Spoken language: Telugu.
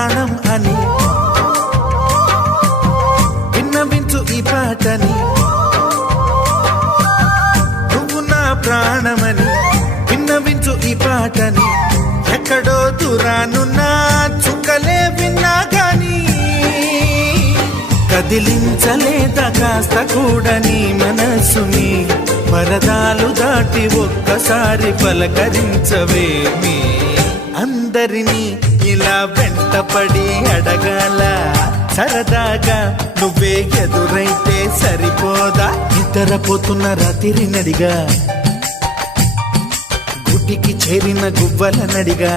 ప్రాణం అని విన్నవించు ఈ పాటని. నువ్వు నా ప్రాణమని విన్నవించు ఈ పాటని. ఎక్కడో దూరానున్నా చుక్కలే విన్నా గాని కదిలించలేదా కాస్త కూడా నీ మనసుని. పరదాలు దాటి ఒక్కసారి పలకరించవేమి. అందరినీ ఇలా వెంటపడి అడగాల సరదాగా నువ్వే ఎదురైతే సరిపోదా. నిద్రపోతున్న రాత్రి నడిగా గుడికి చేరిన గువ్వల నడిగా